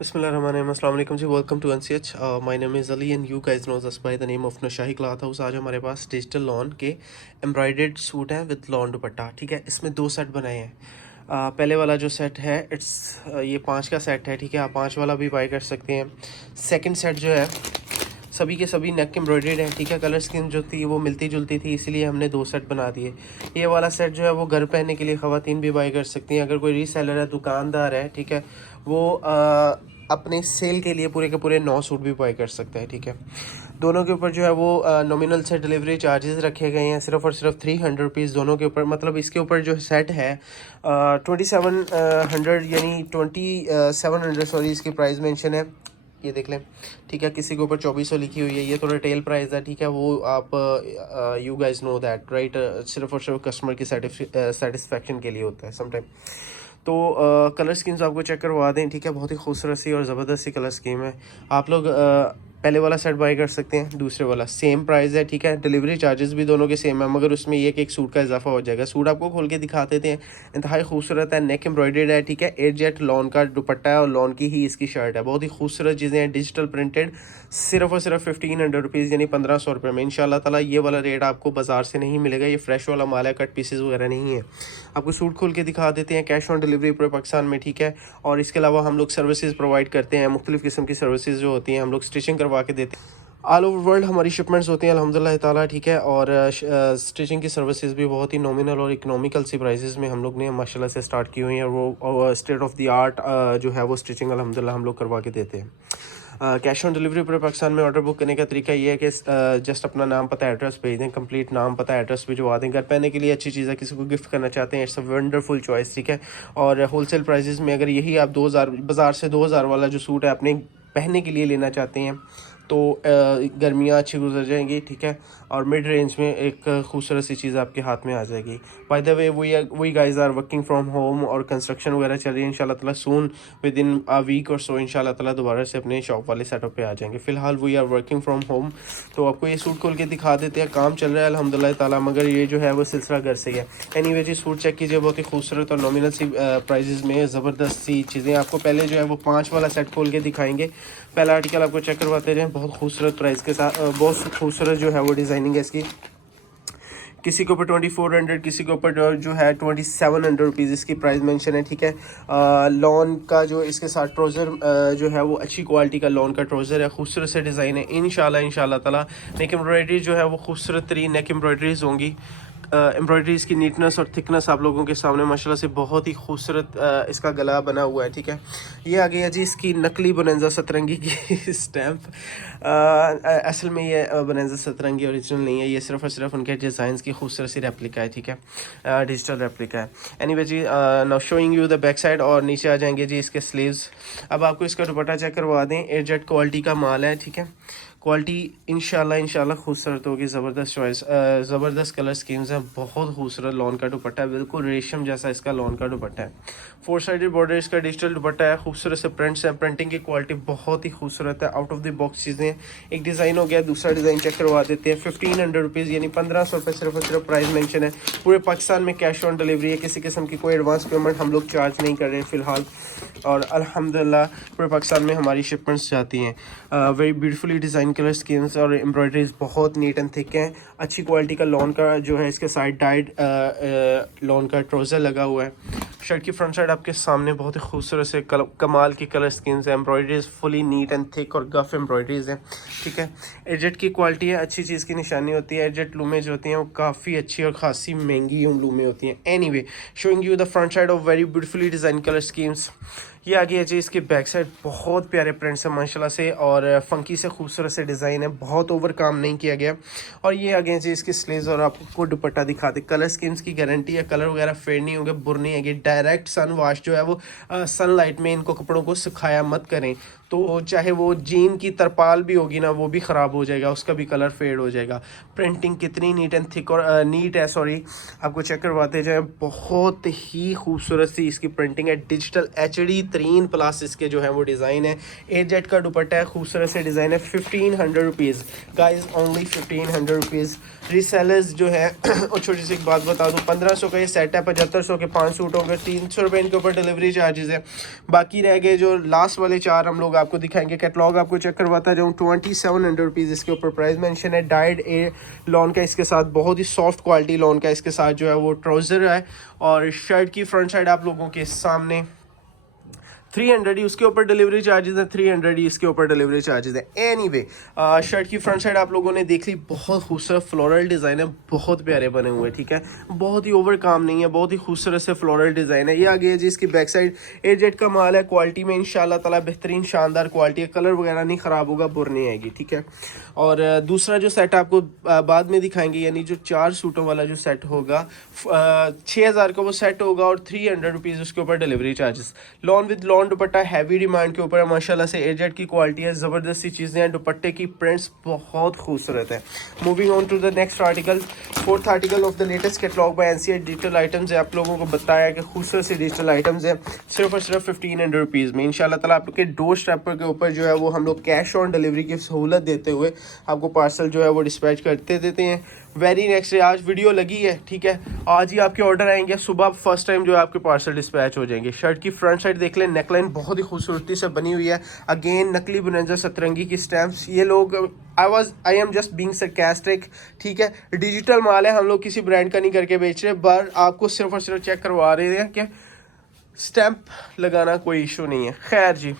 Bismillahirrahmanirrahim. Assalamu alaikum जी, welcome to NCH. My name is Ali and you guys knows us by the name of Nashahi cloth house. आज हमारे पास digital lawn के embroidered suit हैं with lawn dupatta. ठीक है, इसमें दो सेट बनाए हैं. पहले वाला जो सेट है ये 5 का सेट है. ठीक है, आप 5 वाला भी बाय कर सकते हैं. सेकंड सेट जो है सभी के सभी नेक एम्ब्रॉयडर्ड है. ठीक है, कलर स्कीम जो थी वो मिलती जुलती थी, इसीलिए हमने दो सेट बना दिए. ये वाला सेट जो है वो घर पहनने के लिए ख़वातीन भी बाय कर सकती हैं. अगर कोई रीसेलर है, दुकानदार है, ठीक है, वो अपने सेल के लिए पूरे के पूरे 9 सूट भी बाय कर सकता है. ठीक है, दोनों के ऊपर जो है वो नॉमिनल से डिलीवरी चार्जेस रखे गए हैं सिर्फ और सिर्फ 300 रुपीज़ दोनों के ऊपर. मतलब इसके ऊपर जो सेट है 2700 यानी 2700 सॉरी इसकी प्राइस मेंशन है, ये देख लें. ठीक है, किसी के ऊपर 2400 लिखी हुई है. ये तो रिटेल प्राइस है. ठीक है, वो आप you guys know that right, सिर्फ और सिर्फ कस्टमर की सेटिस्फेक्शन के लिए होता है समटाइम. तो कलर स्कीम्स आपको चेक करवा दें. ठीक है, बहुत ही खूबसूरत सी और ज़बरदस्त सी कलर स्कीम है. आप लोग पहले वाला सेट बाय कर सकते हैं, दूसरे वाला सेम प्राइस है. ठीक है, डिलीवरी चार्जेस भी दोनों के सेम है, मगर उसमें ये कि एक सूट का इजाफा हो जाएगा. सूट आपको खोल के दिखा देते हैं. इंतहाई खूबसूरत है, नेक एम्ब्रॉयडर्ड है. ठीक है, एयरजेट लॉन का दुपट्टा है और लॉन की ही इसकी शर्ट है. बहुत ही खूबसूरत चीज़ें हैं, डिजिटल प्रिंटेड, सिर्फ और सिर्फ 1500 रुपीज़ यानी 1500 रुपये में. इंशाल्लाह ताला ये वाला रेट आपको बाजार से नहीं मिलेगा. ये फ्रेश वाला माल है, कट पीसेस वगैरह नहीं है. आपको सूट खोल के दिखा देते हैं, कैश ऑन डिलीवरी पूरे पाकिस्तान में. ठीक है, और इसके अलावा हम लोग सर्विसेज प्रोवाइड करते हैं, मुख्तलिफ़ किस्म की सर्विसेज जो होती हैं हम लोग स्टिचिंग करवा के देते हैं. ऑल ओवर वर्ल्ड हमारी शिपमेंट्स होती हैं अल्हम्दुलिल्लाह ताला. ठीक है, और स्टिचिंग की सर्विसेज भी बहुत ही नॉमिनल और इकोनॉमिकल सी प्राइसेस में हम लोग ने माशाल्लाह से स्टार्ट की हुई हैं. वो स्टेट ऑफ द आर्ट जो है वो स्टिचिंग अल्हम्दुलिल्लाह हम लोग करवा के देते हैं. कैश ऑन डिलीवरी पूरे पाकिस्तान में ऑर्डर बुक करने का तरीका ये है कि जस्ट अपना नाम पता एड्रेस भेज दें. कंप्लीट नाम पता एड्रेस भिजवा दें. घर पहनने के लिए अच्छी चीज़ है, किसी को गिफ्ट करना चाहते हैं, इट्स अ वंडरफुल चॉइस. ठीक है, और होलसेल प्राइसेस में अगर यही आप 2000 बाज़ार से 2000 वाला जो सूट है अपने पहनने के लिए लेना चाहते हैं तो गर्मियाँ अच्छी गुजर जाएंगी. ठीक है, और मिड रेंज में एक खूबसूरत सी चीज़ आपके हाथ में आ जाएगी. By the way we guys are working from home और कंस्ट्रक्शन वगैरह चल रही है. इंशाल्लाह ताला soon with in a week और सो इंशाल्लाह ताला दोबारा से अपने शॉप वाले सेटअप पे आ जाएंगे. फ़िलहाल we are working from home. तो आपको ये सूट खोल के दिखा देते हैं. काम चल रहा है अल्हम्दुलिल्लाह ताला, मगर ये जो है वो सिलसिला घर से ही है. एनीवे जी, सूट चेक कीजिए, बहुत ही खूबसूरत और नॉमिनल सी प्राइजेज़ में ज़बरदस्त सी चीज़ें. आपको पहले जो है वो 5 वाला सेट खोल के दिखाएंगे. पहला आर्टिकल आपको चेक करवाते रहें. बहुत खूबसूरत प्राइस के साथ, बहुत खूबसूरत जो है वो डिज़ाइनिंग है इसकी. किसी के ऊपर 2400, किसी के ऊपर जो है 2700 रुपीज़ इसकी प्राइस मेंशन है. ठीक है, लॉन का जो इसके साथ ट्राउज़र जो है वो अच्छी क्वालिटी का लॉन का ट्राउज़र है. खूबसूरत से डिज़ाइन है. इंशाल्लाह ताला नेक एम्ब्रॉयडरी जो है वो खूबसूरत तरीन नेक एम्ब्रॉयडरीज होंगी. एम्ब्रॉयडरीज़ की नीटनेस और थिकनेस आप लोगों के सामने माशाल्लाह से बहुत ही खूबसूरत इसका गला बना हुआ है. ठीक है, ये आ गई है जी इसकी नकली बोनांजा सतरंगी की स्टैम्प. असल में ये बोनांजा सतरंगी ओरिजिनल नहीं है, ये सिर्फ और सिर्फ उनके डिज़ाइंस की खूबसूरत सी रेप्लिका है. ठीक है, डिजिटल रेप्लिका है. Anyway ji, now showing you the back side, और नीचे आ जाएंगे जी इसके स्लीव्स. अब आपको इसका दुपट्टा चेक करवा दें. एयरजेट क्वालिटी का माल है. ठीक है, क्वालिटी इंशाल्लाह खूबसूरत होगी. ज़बरदस्त चॉइस, ज़बरदस्त कलर स्कीम्स हैं. बहुत खूबसूरत लॉन का दुपट्टा है, बिल्कुल रेशम जैसा इसका लॉन का दुपट्टा है. 4 साइडेड बॉर्डर इसका डिजिटल दुपट्टा है. खूबसूरत से प्रिंट्स हैं. प्रिंटिंग की क्वालिटी बहुत ही खूबसूरत है. आउट ऑफ द बॉक्स चीज़ें. एक डिज़ाइन हो गया, दूसरा डिज़ाइन चेक करवा देते हैं. 1500 रुपीज़ यानी 1500 रुपये सिर्फ और सिर्फ प्राइस मेंशन है. पूरे पाकिस्तान में कैश ऑन डिलीवरी है. किसी किस्म की कोई एडवांस पेमेंट हम लोग चार्ज नहीं कर रहे फ़िलहाल, और अल्हम्दुलिल्लाह पूरे पाकिस्तान में हमारी शिपमेंट्स जाती हैं. Very beautifully design colour schemes और एम्ब्रॉयडरीज बहुत नीट एंड थिक हैं. अच्छी क्वालिटी का लॉन का जो है इसके साइड डाइड लॉन का ट्राउज़र लगा हुआ है. शर्ट की फ्रंट साइड आपके सामने बहुत ही खूबसूरत से कमाल की कलर स्कीम्स हैं. Embroideries fully neat and thick और गफ एम्ब्रॉयडरीज हैं. ठीक है, एजेट की क्वालिटी है, अच्छी चीज़ की निशानी होती है. एजेट लूमें जो होती हैं वो काफ़ी अच्छी और खासी महंगी लूमें होती हैं. Anyway, showing you the front side of very beautifully design colour schemes. ये आ गया जी इसके बैक साइड. बहुत प्यारे प्रिंट्स हैं माशाल्लाह से, और फंकी से खूबसूरत से डिज़ाइन है. बहुत ओवर काम नहीं किया गया. और ये आ गए जी इसकी स्लीव्स, और आपको दुपट्टा दिखाते. कलर स्कीम्स की गारंटी है, कलर वगैरह फेड नहीं होंगे, बुर नहीं है. डायरेक्ट सन वाश जो है वो सनलाइट में इनको कपड़ों को सुखाया मत करें. तो चाहे वो जीन की तरपाल भी होगी ना, वो भी ख़राब हो जाएगा, उसका भी कलर फेड हो जाएगा. प्रिंटिंग कितनी नीट एंड थिक और नीट है, सॉरी, आपको चेक करवाते जाए. बहुत ही खूबसूरत सी इसकी प्रिंटिंग है. डिजिटल HD बेहतरीन प्लस इसके जो है वो डिज़ाइन है। ए जेट का दुपट्टा है, खूबसूरत से डिज़ाइन है। 1500 rupees guys, only 1500 rupees. Resellers जो है और छोटी सी एक बात बता दूँ, 1500 का ये सेट है, 7500 के 5 सूट होंगे, 300 रुपये इनके ऊपर डिलीवरी चार्जेस है। बाकी रह गए जो लास्ट वाले 4 हम लोग आपको दिखाएंगे। कैटलॉग आपको चेक करवाता जाऊँ, 2700 रुपीज़ इसके ऊपर प्राइस मेंशन है। डाइड ए लॉन का इसके साथ, बहुत ही सॉफ्ट क्वालिटी लॉन का इसके साथ जो है वो ट्राउज़र है। और शर्ट की फ्रंट साइड आप लोगों के सामने 300 ही उसके ऊपर डिलीवरी चार्जेस है, 300 ही इसके ऊपर डिलीवरी चार्जेस है। एनीवे शर्ट की फ्रंट साइड आप लोगों ने देख ली, बहुत खूबसूरत फ्लोरल डिज़ाइन है, बहुत प्यारे बने हुए हैं, ठीक है, बहुत ही ओवर काम नहीं है, बहुत ही खूबसूरत से फ्लोरल डिज़ाइन है। ये आ गया जी इसकी बैक साइड। ए जेट का माल है, क्वालिटी में इंशाल्लाह ताला बेहतरीन शानदार क्वालिटी है, कलर वगैरह नहीं ख़राब होगा, बुर नहीं आएगी, ठीक है। और दूसरा जो सेट आपको बाद में दिखाएंगे, यानी जो 4 सूटों वाला जो सेट होगा, 6000 का वो सेट होगा और 300 रुपीज़ उसके ऊपर delivery charges. Lawn with lawn dupatta heavy demand के ऊपर है, माशाल्लाह से ए जेट की क्वालिटी है, ज़बरदस्ती चीज़ें हैं, दुपट्टे की प्रिंट्स बहुत खूबसूरत है। Moving on to the next article, 4th article of the latest catalogue by NCR. Digital items है, आप लोगों को बताया कि खूबसूरत से डिजिटल आइटम्स है, सिर्फ और सिर्फ 1500 रुपीज़ में इंशाल्लाह ताला आपके डोर स्टेप के ऊपर जो है वो हम लोग कैश ऑन डिलीवरी की सहूलत देते हुए आपको पार्सल जो है वो डिस्पैच करते देते हैं। वेरी नेक्स्ट डे, आज वीडियो लगी है, ठीक है, आज ही आपके ऑर्डर आएंगे, सुबह फर्स्ट टाइम जो है आपके पार्सल डिस्पैच हो जाएंगे। शर्ट की फ्रंट साइड देख लें, नेकलाइन बहुत ही खूबसूरती से बनी हुई है, अगेन नकली बुनंजा सतरंगी की स्टैम्प्स। ये लोग I am just being sarcastic, ठीक है, डिजिटल माल है, हम लोग किसी ब्रांड का नहीं करके बेच रहे, पर आपको सिर्फ और सिर्फ चेक करवा रहे हैं कि स्टैम्प लगाना कोई इशू नहीं है। खैर जी,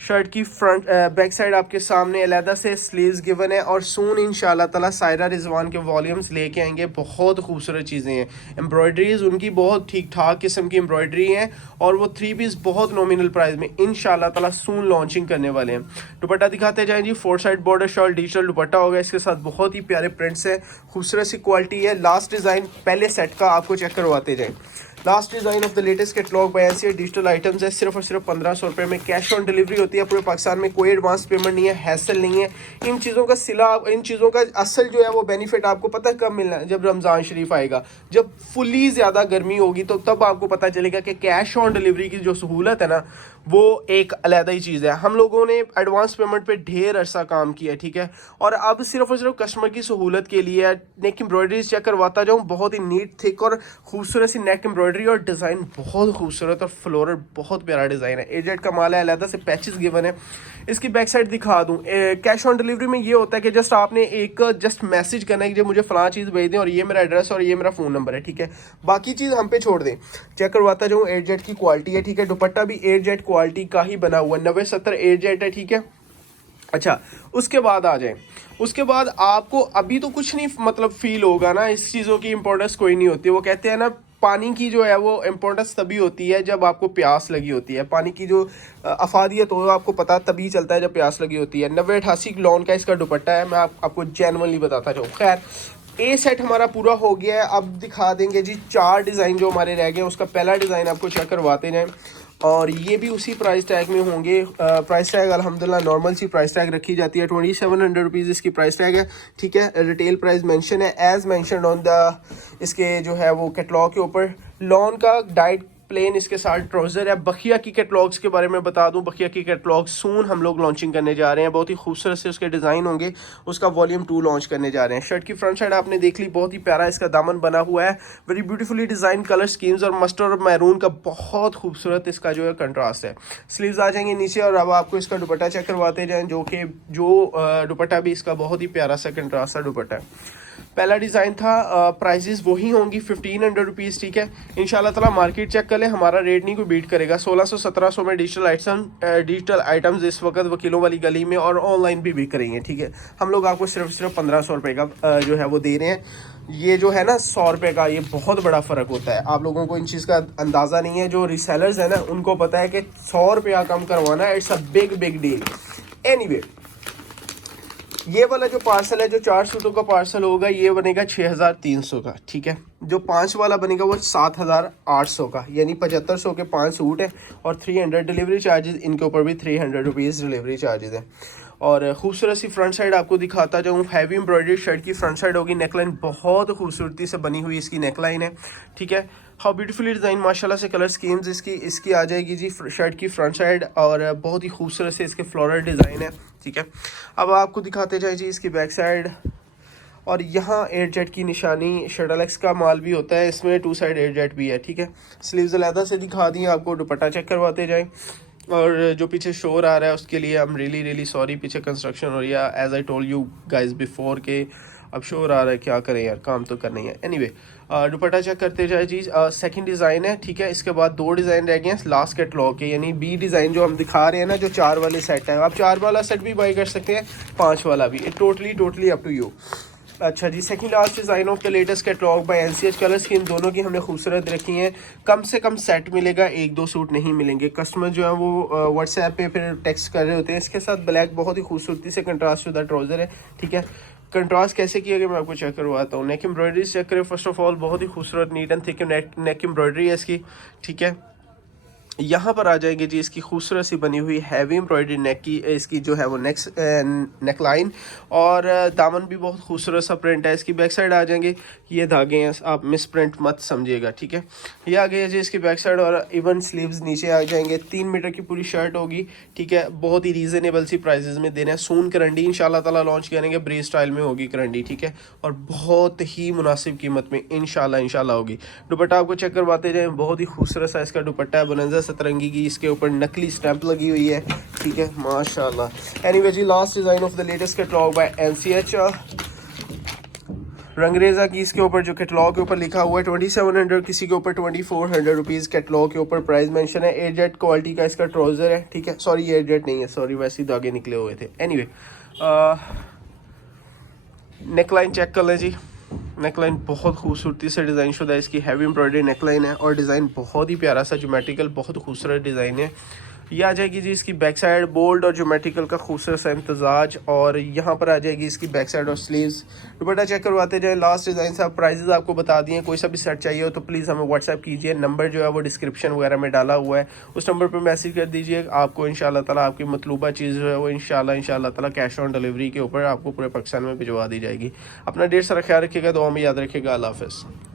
शर्ट की फ्रंट बैक साइड आपके सामने अलहदा से स्लीव्स गिवन है, और सून इंशाल्लाह ताला सायरा रिजवान के वॉल्यूम्स लेके आएंगे। बहुत खूबसूरत चीज़ें हैं, एम्ब्रॉयडरीज उनकी बहुत ठीक ठाक किस्म की एम्ब्रॉयडरी है, और वो 3 पीस बहुत नॉमिनल प्राइस में इंशाल्लाह ताला सून लॉन्चिंग करने वाले हैं। दुपट्टा दिखाते जाएं जी, 4 side border shawl digital dupatta होगा, इसके साथ बहुत ही प्यारे प्रिंट्स हैं, खूबसूरत सी क्वालिटी है। लास्ट डिज़ाइन पहले सेट का आपको चेक करवाते जाएँ। Last design of the latest catalogue by NCR digital items है, सिर्फ और सिर्फ 1500 रुपये में कैश ऑन डिलीवरी होती है। पूरे पाकिस्तान में कोई एडवांस पेमेंट नहीं है, हैसल नहीं है। इन चीज़ों का सिला, इन चीज़ों का असल जो है वो बेनिफिट आपको पता कब मिलना है, जब रमज़ान शरीफ आएगा, जब फुली ज़्यादा गर्मी होगी, तो तब आपको पता चलेगा कि कैश ऑन डिलीवरी की जो सहूलत है ना, वो एक अलहदा ही चीज़ है। हम लोगों ने एडवांस पेमेंट पे ढेर अरसा काम किया, ठीक है, और अब सिर्फ और सिर्फ कस्टमर की सहूलत के लिए नेक एम्ब्रॉयडरी चेक करवाता जाऊँ, बहुत ही नीट थिक और खूबसूरत सी नेक एम्ब्रॉयडरी, और डिज़ाइन बहुत खूबसूरत और फ्लोरल बहुत प्यारा डिज़ाइन है। ए जेट का माल है, अलहदा से पैचेस गिवन है। इसकी बैक साइड दिखा दूँ, कैश ऑन डिलीवरी में ये होता है कि जस्ट आपने एक मैसेज करना है कि मुझे फ़लाँ चीज़ भेज दें, और ये मेरा एड्रेस और ये मेरा फ़ोन नंबर है, ठीक है, बाकी चीज़ हम पे छोड़ दें। चेक करवाता जाऊँ, ए जेट की क्वालिटी है, ठीक है, दुपट्टा भी ए जेट क्वालिटी का ही बना हुआ है, 90-70 ए जेट है, ठीक है। अच्छा, उसके बाद आ जाए, उसके बाद आपको अभी तो कुछ नहीं मतलब फील होगा ना, इस चीज़ों की इंपॉर्टेंस कोई नहीं होती। वो कहते हैं ना, पानी की जो है वो इम्पोर्टेंस तभी होती है जब आपको प्यास लगी होती है। पानी की जो अफादियत हो आपको पता तभी चलता है जब प्यास लगी होती है। 90-88 लॉन का इसका दुपट्टा है, मैं आपको जेन्युइनली बताता जाऊँ। खैर, ए सेट हमारा पूरा हो गया है, अब दिखा देंगे जी 4 डिज़ाइन जो हमारे रह गए। उसका पहला डिज़ाइन आपको चेक करवाते जाएँ, और ये भी उसी प्राइस टैग में होंगे। प्राइस टैग अल्हम्दुलिल्लाह नॉर्मल सी प्राइस टैग रखी जाती है, 2700 रुपीज़ इसकी प्राइस टैग है, ठीक है। रिटेल प्राइस मेंशन है एज मेंशनड ऑन द इसके जो है वो कैटलॉग के ऊपर। लॉन का डाइट प्लेन इसके साथ ट्राउज़र है। बखिया की कैटलॉग्स के बारे में बता दूं, बखिया की कैटलॉग सून हम लोग लॉन्चिंग करने जा रहे हैं, बहुत ही खूबसूरत से उसके डिज़ाइन होंगे, उसका वॉल्यूम 2 लॉन्च करने जा रहे हैं। शर्ट की फ्रंट साइड आपने देख ली, बहुत ही प्यारा इसका दामन बना हुआ है, very beautifully design colour schemes, और मस्टर्ड और मैरून का बहुत खूबसूरत इसका जो है कंट्रास्ट है। स्लीव्स आ जाएंगे नीचे, और अब आपको इसका दुपट्टा चेक करवाते जाएँ, जो कि दुपट्टा भी इसका बहुत ही प्यारा सा कंट्रास्ट सा दुपट्टा है। पहला डिज़ाइन था, प्राइजेस वही होंगी 1500 रुपीज़, ठीक है। इंशाल्लाह ताला मार्केट चेक कर ले, हमारा रेट नहीं कोई बीट करेगा। 1600-1700 में डिजिटल आइटम्स इस वक्त वकीलों वाली गली में और ऑनलाइन भी बिक रही हैं, ठीक है। हम लोग आपको सिर्फ 1500 रुपये का जो है वो दे रहे हैं। ये जो है ना 100 रुपये का, ये बहुत बड़ा फ़र्क होता है। आप लोगों को इन चीज़ का अंदाज़ा नहीं है, जो रीसेलर्स हैं ना उनको पता है कि 100 रुपया कम करवाना it's a big deal. Anyway, ये वाला जो पार्सल है, जो 4 सूटों का पार्सल होगा, ये बनेगा 6300 का, ठीक है। जो 5 वाला बनेगा वो 7800 का, यानी 7500 के 5 सूट है, और 300 डिलीवरी चार्जेस, इनके ऊपर भी 300 रुपीज़ डिलीवरी चार्जेस है। और खूबसूरत सी फ्रंट साइड आपको दिखाता जाऊँ, हैवी एम्ब्रॉयडरी शर्ट की फ्रंट साइड होगी, नेकलाइन बहुत खूबसूरती से बनी हुई इसकी नेकलाइन है, ठीक है। हाउ ब्यूटीफुली डिज़ाइन माशाल्लाह से कलर स्कीम्स इसकी आ जाएगी जी शर्ट की फ्रंट साइड, और बहुत ही खूबसूरत से इसके फ्लोरल डिज़ाइन है, ठीक है। अब आपको दिखाते जाए जी इसकी बैक साइड, और यहाँ एयर जेट की निशानी, शटल का माल भी होता है इसमें, 2 साइड एयर जेट भी है, ठीक है। स्लीव्स अलहदा से दिखा दी आपको, दुपट्टा चेक करवाते जाएं। और जो पीछे शोर आ रहा है उसके लिए I am really really sorry, पीछे कंस्ट्रक्शन हो रही है as I told you guys before के, अब शोर आ रहा है, क्या करें यार, काम तो करना ही है। एनीवे दुपट्टा चेक करते जाए जी, सेकंड डिज़ाइन है, ठीक है। इसके बाद 2 डिज़ाइन रह गए हैं लास्ट कैटलॉग के, यानी बी डिज़ाइन जो हम दिखा रहे हैं ना, जो 4 वाले सेट है, आप 4 वाला सेट भी बाई कर सकते हैं, 5 वाला भी, it totally up to you. अच्छा जी, second last design of the latest catalogue by NCH colour scheme, दोनों की हमने खूबसूरत रखी हैं। कम से कम सेट मिलेगा, 1-2 सूट नहीं मिलेंगे। कस्टमर जो है वो व्हाट्सएप पे फिर टेक्स्ट कर रहे होते हैं। इसके साथ ब्लैक बहुत ही खूबसूरती से कंट्रास्ट शुदा ट्राउज़र है, ठीक है। कंट्रास्ट कैसे किया गया मैं आपको चेक करवाता हूँ। नेक एम्ब्रॉयडरी चेक करें फर्स्ट ऑफ ऑल, बहुत ही खूबसूरत neat and thick neck embroidery है इसकी, ठीक है। यहाँ पर आ जाएंगे जी इसकी खूबसूरत सी बनी हुई हैवी एम्ब्रॉयडरी नेक की, इसकी जो है वो नेक लाइन, और दामन भी बहुत खूबसूरत सा प्रिंट है। इसकी बैक साइड आ जाएंगे, ये धागे हैं, आप मिस प्रिंट मत समझिएगा, ठीक है। ये आ गई है जी इसकी बैक साइड, और इवन स्लीव्स नीचे आ जाएंगे। 3 मीटर की पूरी शर्ट होगी, ठीक है। बहुत ही रीज़नेबल सी प्राइजेस में देना है। सून करंडी इंशाल्लाह ताला लॉन्च करेंगे, ब्रेज स्टाइल में होगी करंडी, ठीक है, और बहुत ही मुनासिब कीमत में इंशाल्लाह होगी। दुपट्टा आपको चेक करवाते जाएँ, बहुत ही खूबसूरत सा इसका दुपट्टा है, बनंजा सतरंगी की, इसके ऊपर नकली स्टैंप लगी हुई है, ठीक है, माशाल्लाह। एनीवे जी, last design of the latest catalogue by NCH, Rangreza की, इसके ऊपर जो कैटलॉग के ऊपर लिखा हुआ है 2700, किसी के ऊपर 2400 रुपीज़ कैटलॉग के ऊपर प्राइस मेंशन है। एयर जेट क्वालिटी का इसका ट्राउज़र है, ठीक है, सॉरी एयर जेट नहीं है, सॉरी, वैसे ही धागे निकले हुए थे। एनीवे नेकलाइन चेक कर लें जी, नेकलाइन बहुत खूबसूरती से डिज़ाइन शुदा है, इसकी हैवी एम्ब्रॉयडरी नेकलाइन है, और डिज़ाइन बहुत ही प्यारा सा ज्योमेट्रिकल, बहुत खूबसूरत डिज़ाइन है। ये आ जाएगी जी इसकी बैक साइड, बोल्ड और ज्योमेट्रिकल का खूबसूरत सा इम्तजाज, और यहाँ पर आ जाएगी इसकी बैक साइड और स्लीव्स। दुपट्टा चेक करवाते जाए। लास्ट डिज़ाइन से प्राइजेस आपको बता दिए। कोई सा भी सेट चाहिए हो तो प्लीज़ हमें व्हाट्सएप कीजिए, नंबर जो है वो डिस्क्रिप्शन वगैरह में डाला हुआ है, उस नंबर पर मैसेज कर दीजिए। आपको इंशाल्लाह ताला आपकी मतलूबा चीज़ जो है वो इंशाल्लाह ताला कैश ऑन डिलीवरी के ऊपर आपको पूरे पाकिस्तान में भिजवा दी जाएगी। अपना ढेर सारा ख्याल रखिएगा, दुआ में याद रखिएगा। अल्लाह हाफ़िज़।